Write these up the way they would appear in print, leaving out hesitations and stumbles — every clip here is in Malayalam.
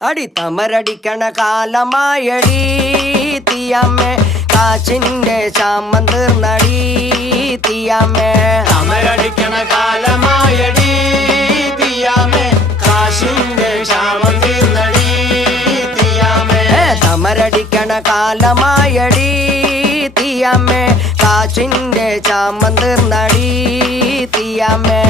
അടി തമരടിക്കണ കാലമായടി തീയമ്മേ കാച്ചിന്റെ ചാമം തീർന്നടി തീയമ്മേ തമരടിക്കണ കാലമായടി തീയമ്മേ കാശിന്റെ ക്ഷാമം തീർന്നടി തീയമ്മേ തമരടിക്കണ കാലമായടി തീയമ്മേ കാച്ചിന്റെ ചാമം തീർന്നടി തീയമ്മേ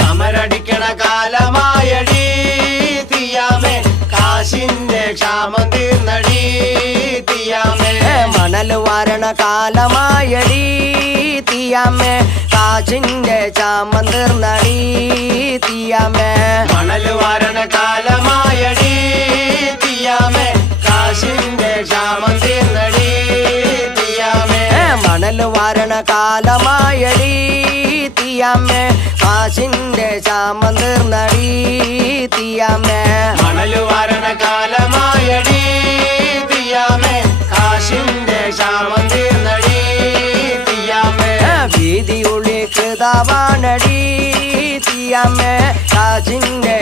തമരടിക്കണ കാലമായടി തീയമ്മേ കാശിന്റെ ക്ഷാമം തീർന്നടി തീയമ്മേ മണൽ വാരണ കാലമായടി തീയമ്മേ കാച്ചിന്റെ ചാമം തീർന്നടി തീയമ്മേ മണൽ വാരണ കാലമായടി തീയമ്മേ കാശിന്റെ ക്ഷാമം തീർന്നടി തീയമ്മേ മണൽ വാരണ കാലമായടി തീയമ്മേ കാശിന്റെ ചാമം തീർന്നടി തീയമ്മേ മണൽ വാരണ കാലമായടി തീയമ്മേ കാശിന്റെ ക്ഷാമം തീർന്നടി തീയമ്മേ വീതിയുള്ളി കൃതാവാണടി തീയമ്മേ കാശിന്റെ